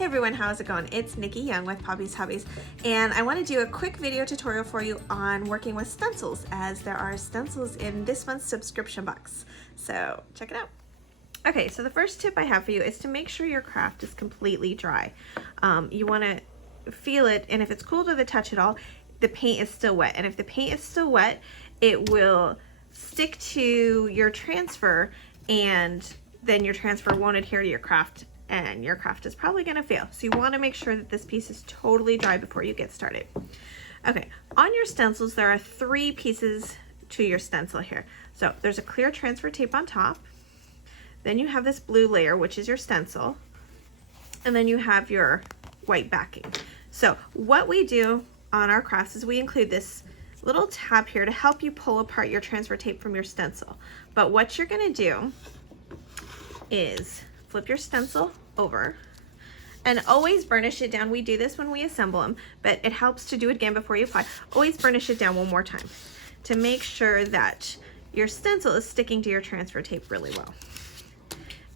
Hey everyone, how's it going? It's Nikki Young with Poppy's Hobbies, and I want to do a quick video tutorial for you on working with stencils, as there are stencils in this month's subscription box. So check it out. Okay, so the first tip I have for you is to make sure your craft is completely dry. You want to feel it, and if it's cool to the touch at all, the paint is still wet. And if the paint is still wet, it will stick to your transfer, and then your transfer won't adhere to your craft, and your craft is probably going to fail. So you want to make sure that this piece is totally dry before you get started. Okay, on your stencils, there are 3 pieces to your stencil here. So there's a clear transfer tape on top. Then you have this blue layer, which is your stencil. And then you have your white backing. So what we do on our crafts is we include this little tab here to help you pull apart your transfer tape from your stencil. But what you're going to do is flip your stencil over and always burnish it down. We do this when we assemble them, but it helps to do it again before you apply. Always burnish it down one more time to make sure that your stencil is sticking to your transfer tape really well.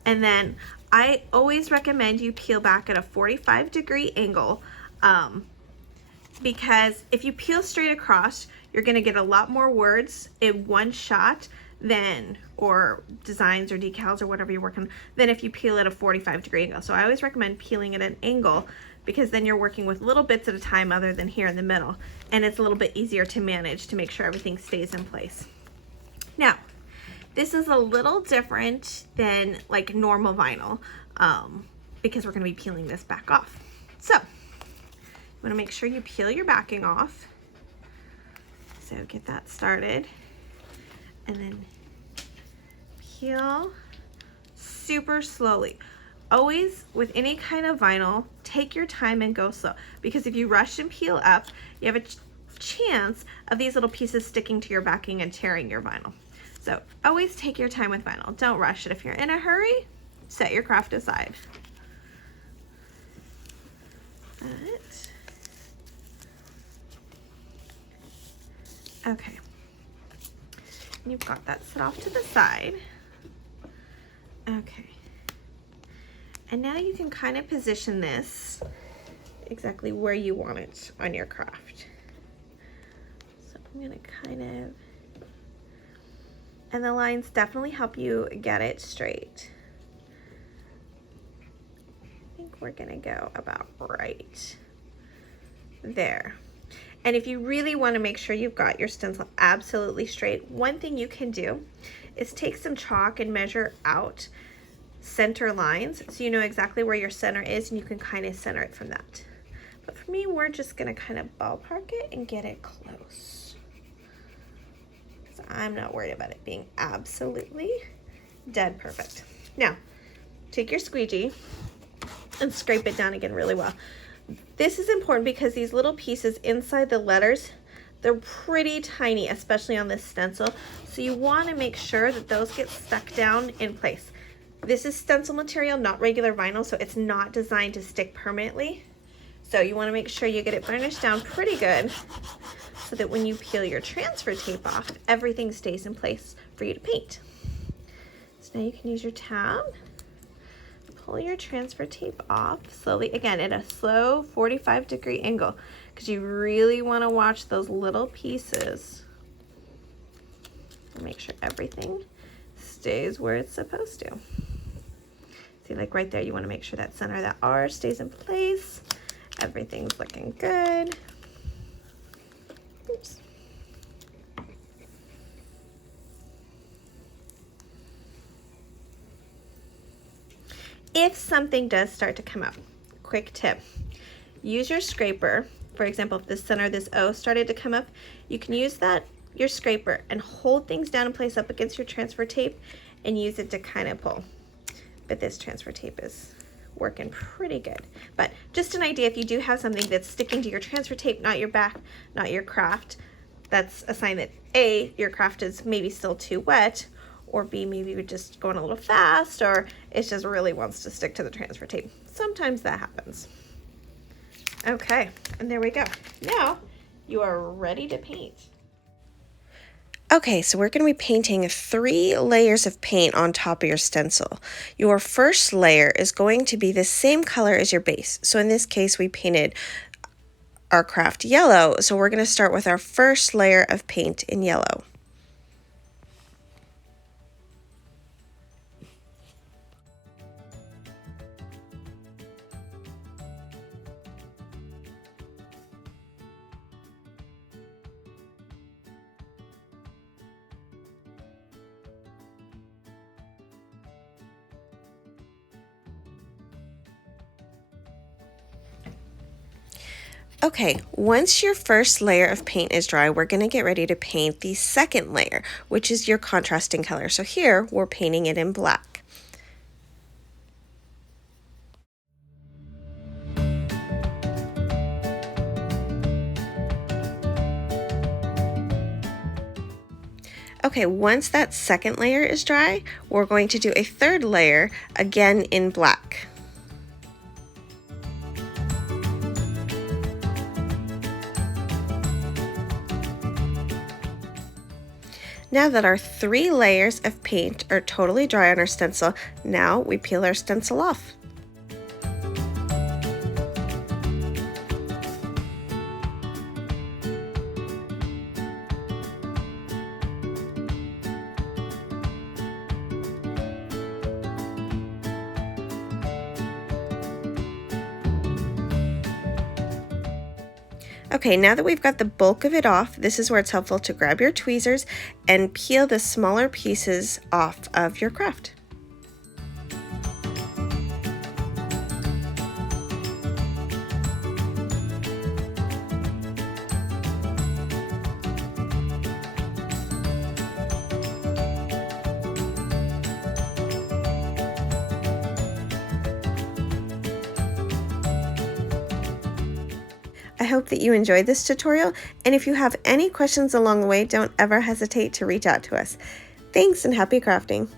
And then I always recommend you peel back at a 45-degree angle, because if you peel straight across, you're going to get a lot more words in one shot than, or designs or decals or whatever you're working on, than if you peel at a 45-degree angle. So I always recommend peeling at an angle, because then you're working with little bits at a time other than here in the middle, and it's a little bit easier to manage to make sure everything stays in place. Now, this is a little different than like normal vinyl, because we're going to be peeling this back off. So you want to make sure you peel your backing off. So get that started, and then peel super slowly. Always with any kind of vinyl, take your time and go slow, because if you rush and peel up, you have a chance of these little pieces sticking to your backing and tearing your vinyl. So always take your time with vinyl. Don't rush it. If you're in a hurry, set your craft aside. Okay. You've got that set off to the side. Okay. And now you can kind of position this exactly where you want it on your craft. So I'm going to kind of, and the lines definitely help you get it straight. I think we're going to go about right there. And if you really want to make sure you've got your stencil absolutely straight, one thing you can do is take some chalk and measure out center lines so you know exactly where your center is, and you can kind of center it from that. But for me, we're just going to kind of ballpark it and get it close. So I'm not worried about it being absolutely dead perfect. Now, take your squeegee and scrape it down again really well. This is important because these little pieces inside the letters, they're pretty tiny, especially on this stencil. So you want to make sure that those get stuck down in place. This is stencil material, not regular vinyl, so it's not designed to stick permanently. So you want to make sure you get it burnished down pretty good so that when you peel your transfer tape off, everything stays in place for you to paint. So now you can use your tab. Pull your transfer tape off slowly, again at a slow 45-degree angle, because you really want to watch those little pieces and make sure everything stays where it's supposed to. See, like right there, you want to make sure that center of that R stays in place. Everything's looking good. Oops. If something does start to come up, quick tip, use your scraper. For example, if the center of this O started to come up, you can use your scraper and hold things down in place up against your transfer tape and use it to kind of pull. But this transfer tape is working pretty good. But just an idea, if you do have something that's sticking to your transfer tape, not your back, not your craft, that's a sign that A, your craft is maybe still too wet, or B, maybe you're just going a little fast, or it just really wants to stick to the transfer tape. Sometimes that happens. Okay, and there we go. Now you are ready to paint. Okay, so we're going to be painting 3 layers of paint on top of your stencil. Your first layer is going to be the same color as your base. So in this case, we painted our craft yellow, so we're going to start with our first layer of paint in yellow. Okay, once your first layer of paint is dry, we're going to get ready to paint the second layer, which is your contrasting color. So here, we're painting it in black. Okay, once that second layer is dry, we're going to do a third layer, again in black. Now that our 3 layers of paint are totally dry on our stencil, now we peel our stencil off. Okay, now that we've got the bulk of it off, this is where it's helpful to grab your tweezers and peel the smaller pieces off of your craft. I hope that you enjoyed this tutorial, and if you have any questions along the way, don't ever hesitate to reach out to us. Thanks and happy crafting!